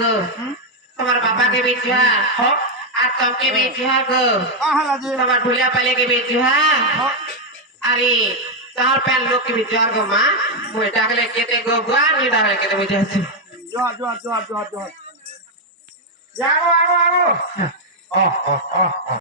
गो तुम्हारे पापा के भी जुहार और तुम के भी जुहार गो तुम्हारे भूलिया पहले के भी जुहार अरे चार पैन लोग के भी जुहार गो माँ मुझे डाकले केते गो गुआर नहीं डाकले केते मुझे ऐसे जोहार जाओ